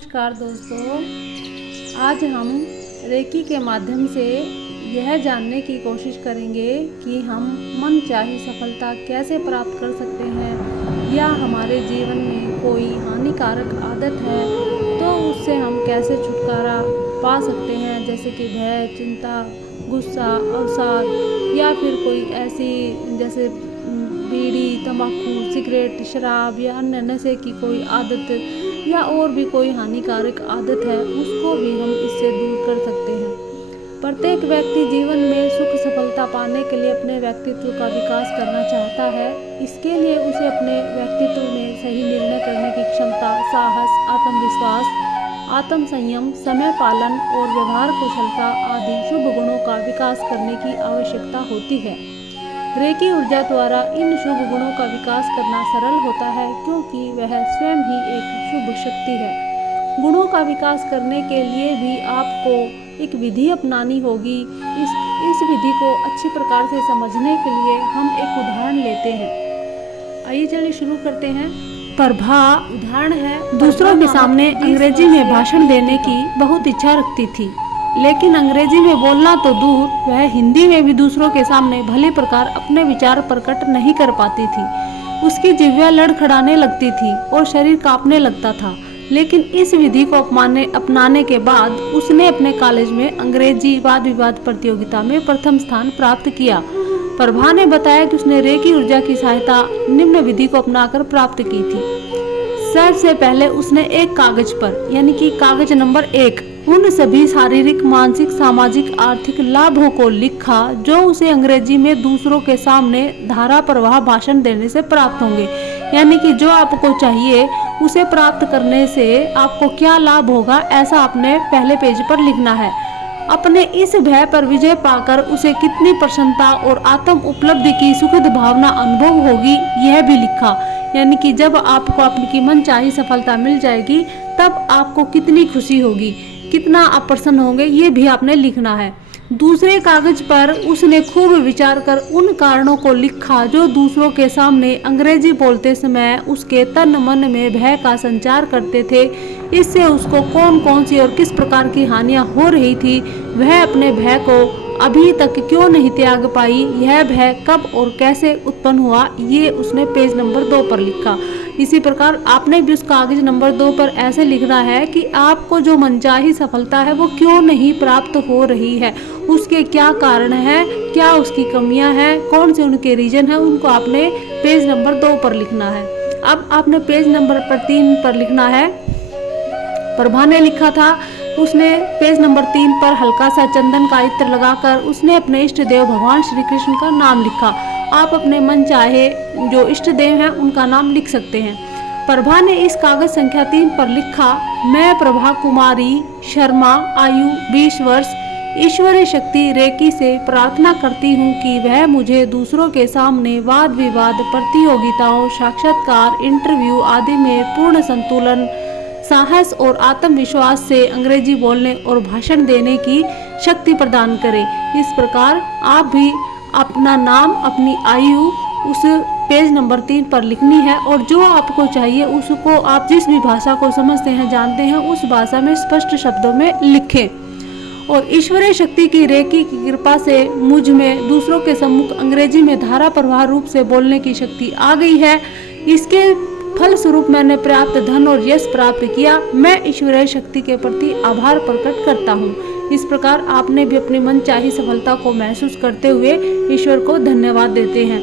नमस्कार दोस्तों, आज हम रेकी के माध्यम से यह जानने की कोशिश करेंगे कि हम मनचाही सफलता कैसे प्राप्त कर सकते हैं या हमारे जीवन में कोई हानिकारक आदत है तो उससे हम कैसे छुटकारा पा सकते हैं, जैसे कि भय, चिंता, गुस्सा, अवसाद या फिर कोई ऐसी जैसे बीड़ी, तंबाकू, सिगरेट, शराब या अन्य नशे की कोई आदत या और भी कोई हानिकारक आदत है, उसको भी हम इससे दूर कर सकते हैं। प्रत्येक व्यक्ति जीवन में सुख सफलता पाने के लिए अपने व्यक्तित्व का विकास करना चाहता है। इसके लिए उसे अपने व्यक्तित्व में सही निर्णय करने की क्षमता, साहस, आत्मविश्वास, आत्म संयम, समय पालन और व्यवहार कुशलता आदि शुभ गुणों का विकास करने की आवश्यकता होती है। रेकी ऊर्जा द्वारा इन शुभ गुणों का विकास करना सरल होता है, क्योंकि वह स्वयं ही एक शुभ शक्ति है। गुणों का विकास करने के लिए भी आपको एक विधि अपनानी होगी। इस विधि को अच्छी प्रकार से समझने के लिए हम एक उदाहरण लेते हैं। आइए चलिए शुरू करते हैं। प्रभा उदाहरण है, दूसरों के सामने अंग्रेजी में भाषण देने की बहुत इच्छा रखती थी, लेकिन अंग्रेजी में बोलना तो दूर, वह हिंदी में भी दूसरों के सामने भली प्रकार अपने विचार प्रकट नहीं कर पाती थी। उसकी जिह्वा लड़खड़ाने लगती थी और शरीर कांपने लगता था। लेकिन इस विधि को अपनाने के बाद उसने अपने कॉलेज में अंग्रेजी वाद विवाद प्रतियोगिता में प्रथम स्थान प्राप्त किया। प्रभा ने बताया कि उसने रेकी ऊर्जा की सहायता निम्न विधि को अपनाकर प्राप्त की थी। सबसे पहले उसने एक कागज पर, यानी कि कागज नंबर 1, उन सभी शारीरिक, मानसिक, सामाजिक, आर्थिक लाभों को लिखा जो उसे अंग्रेजी में दूसरों के सामने धारा प्रवाह भाषण देने से प्राप्त होंगे। यानी कि जो आपको चाहिए उसे प्राप्त करने से आपको क्या लाभ होगा, ऐसा आपने पहले पेज पर लिखना है। अपने इस भय पर विजय पाकर उसे कितनी प्रसन्नता और आत्म उपलब्धि की सुखद भावना अनुभव होगी, यह भी लिखा। यानी कि जब आपको अपनी मनचाही सफलता मिल जाएगी तब आपको कितनी खुशी होगी, कितना आप प्रसन्न होंगे, ये भी आपने लिखना है। दूसरे कागज पर उसने खूब विचार कर उन कारणों को लिखा जो दूसरों के सामने अंग्रेजी बोलते समय उसके तन मन में भय का संचार करते थे। इससे उसको कौन कौन सी और किस प्रकार की हानियां हो रही थी, वह अपने भय को अभी तक क्यों नहीं त्याग पाई, यह भय कब और कैसे उत्पन्न हुआ, ये उसने पेज नंबर 2 पर लिखा। इसी प्रकार आपने भी उस कागज नंबर 2 पर ऐसे लिखना है कि आपको जो मनचाही सफलता है वो क्यों नहीं प्राप्त हो रही है, उसके क्या कारण है, क्या उसकी कमियां हैं, कौन से उनके रीजन है, उनको आपने पेज नंबर 2 पर लिखना है। अब आपने पेज नंबर 3 पर लिखना है। प्रभा ने लिखा था, उसने पेज नंबर 3 पर हल्का सा चंदन का इत्र लगाकर उसने अपने इष्ट देव भगवान श्री कृष्ण का नाम लिखा। आप अपने मन चाहे जो इष्ट देव हैं उनका नाम लिख सकते हैं। प्रभा ने इस कागज संख्या 3 पर लिखा, मैं प्रभा कुमारी शर्मा, आयु 20 वर्ष, ईश्वरीय शक्ति रेकी से प्रार्थना करती हूँ कि वह मुझे दूसरों के सामने वाद विवाद प्रतियोगिताओं, साक्षात्कार, इंटरव्यू आदि में पूर्ण संतुलन, साहस और आत्मविश्वास से अंग्रेजी बोलने और भाषण देने की शक्ति प्रदान करे। इस प्रकार आप भी अपना नाम, अपनी आयु उस पेज नंबर 3 पर लिखनी है और जो आपको चाहिए उसको आप जिस भी भाषा को समझते हैं, जानते हैं, उस भाषा में स्पष्ट शब्दों में लिखें। और ईश्वरीय शक्ति की रेकी की कृपा से मुझ में दूसरों के सम्मुख अंग्रेजी में धारा प्रवाह रूप से बोलने की शक्ति आ गई है। इसके फलस्वरूप मैंने पर्याप्त धन और यश प्राप्त किया। मैं ईश्वरीय शक्ति के प्रति आभार प्रकट करता हूँ। इस प्रकार आपने भी अपनी मनचाही सफलता को महसूस करते हुए ईश्वर को धन्यवाद देते हैं।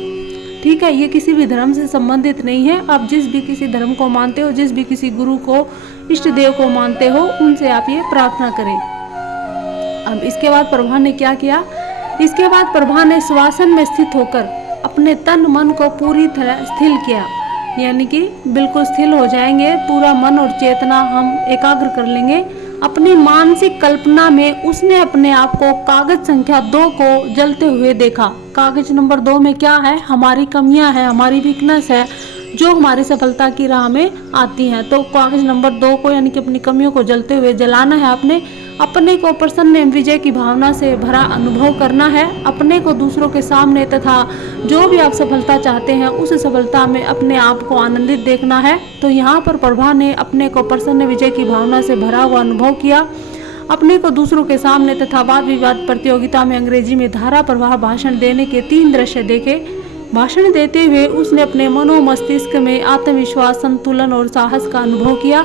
ठीक है, ये किसी भी धर्म से संबंधित नहीं है। आप जिस भी किसी धर्म को मानते हो, जिस भी किसी गुरु को, इष्ट देव को मानते हो, उनसे आप ये प्रार्थना करें। अब इसके बाद प्रभा ने क्या किया? इसके बाद प्रभा ने श्वासन में स्थित होकर अपने तन मन को पूरी तरह स्थिर किया, यानी कि बिल्कुल स्थिर हो जाएंगे। पूरा मन और चेतना हम एकाग्र कर लेंगे। अपनी मानसिक कल्पना में उसने अपने आप को कागज संख्या 2 को जलते हुए देखा। कागज नंबर 2 में क्या है? हमारी कमियां हैं, हमारी वीकनेस है जो हमारी सफलता की राह में आती हैं। तो कागज नंबर 2 को, यानी कि अपनी कमियों को जलते हुए जलाना है आपने। अपने को प्रसन्न एवं विजय की भावना से भरा अनुभव करना है। अपने को दूसरों के सामने तथा जो भी आप सफलता चाहते हैं उस सफलता में अपने आप को आनंदित देखना है। तो यहाँ पर प्रभा ने अपने को प्रसन्न विजय की भावना से भरा हुआ अनुभव किया। अपने को दूसरों के सामने तथा वाद विवाद प्रतियोगिता में अंग्रेजी में धारा प्रवाह भाषण देने के 3 दृश्य देखे। भाषण देते हुए उसने अपने मनो मस्तिष्क में आत्मविश्वास, संतुलन और साहस का अनुभव किया।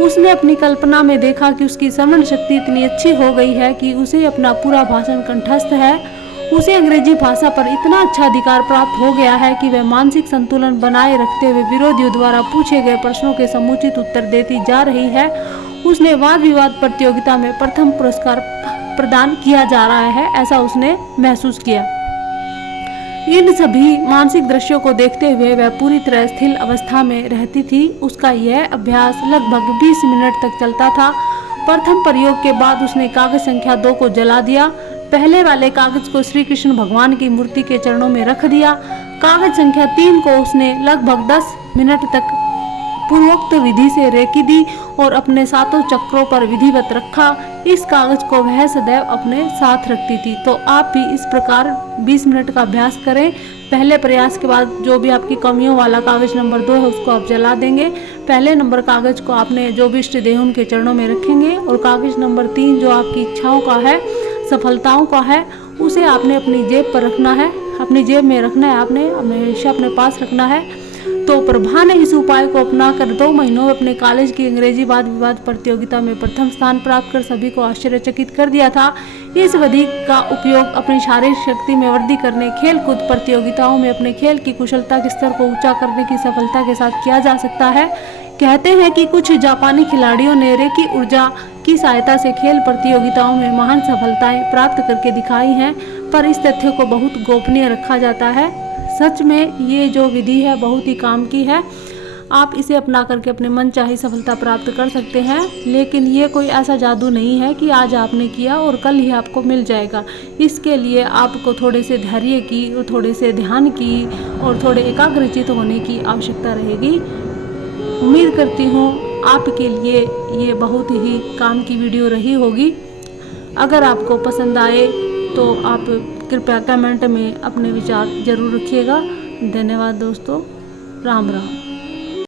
उसने अपनी कल्पना में देखा कि उसकी श्रवण शक्ति इतनी अच्छी हो गई है कि उसे अपना पूरा भाषण कंठस्थ है। उसे अंग्रेजी भाषा पर इतना अच्छा अधिकार प्राप्त हो गया है कि वह मानसिक संतुलन बनाए रखते हुए विरोधियों द्वारा पूछे गए प्रश्नों के समुचित उत्तर देती जा रही है। उसने वाद विवाद प्रतियोगिता में प्रथम पुरस्कार प्रदान किया जा रहा है, ऐसा उसने महसूस किया। इन सभी मानसिक दृश्यों को देखते हुए वह पूरी तरह स्थिर अवस्था में रहती थी। उसका यह अभ्यास लगभग 20 मिनट तक चलता था। प्रथम प्रयोग के बाद उसने कागज संख्या 2 को जला दिया। पहले वाले कागज को श्री कृष्ण भगवान की मूर्ति के चरणों में रख दिया। कागज संख्या 3 को उसने लगभग 10 मिनट तक पूर्वोक्त विधि से रेकी दी और अपने 7 चक्रों पर विधिवत रखा। इस कागज को वह सदैव अपने साथ रखती थी। तो आप भी इस प्रकार 20 मिनट का अभ्यास करें। पहले प्रयास के बाद जो भी आपकी कमियों वाला कागज नंबर 2 है उसको आप जला देंगे। पहले नंबर कागज को आपने जो भी इष्ट देह उनके चरणों में रखेंगे और कागज नंबर 3 जो आपकी इच्छाओं का है, सफलताओं का है, उसे आपने अपनी जेब पर रखना है, अपनी जेब में रखना है, आपने हमेशा अपने पास रखना है। तो प्रभा ने इस उपाय को अपनाकर 2 महीनों में अपने कॉलेज की अंग्रेजी वाद विवाद प्रतियोगिता में प्रथम स्थान प्राप्त कर सभी को आश्चर्यचकित कर दिया था। इस विधि का उपयोग अपनी शारीरिक शक्ति में वृद्धि करने, खेल कूद प्रतियोगिताओं में अपने खेल की कुशलता के स्तर को ऊंचा करने की सफलता के साथ किया जा सकता है। कहते हैं कि कुछ जापानी खिलाड़ियों ने रेकी ऊर्जा की सहायता से खेल प्रतियोगिताओं में महान सफलताएं प्राप्त करके दिखाई हैं, पर इस तथ्य को बहुत गोपनीय रखा जाता है। सच में ये जो विधि है बहुत ही काम की है। आप इसे अपना करके अपने मन चाही सफलता प्राप्त कर सकते हैं। लेकिन ये कोई ऐसा जादू नहीं है कि आज आपने किया और कल ही आपको मिल जाएगा। इसके लिए आपको थोड़े से धैर्य की और थोड़े से ध्यान की और थोड़े एकाग्रचित होने की आवश्यकता रहेगी। उम्मीद करती हूँ आपके लिए ये बहुत ही काम की वीडियो रही होगी। अगर आपको पसंद आए तो आप कृपया कमेंट में अपने विचार जरूर रखिएगा। धन्यवाद दोस्तों। राम राम।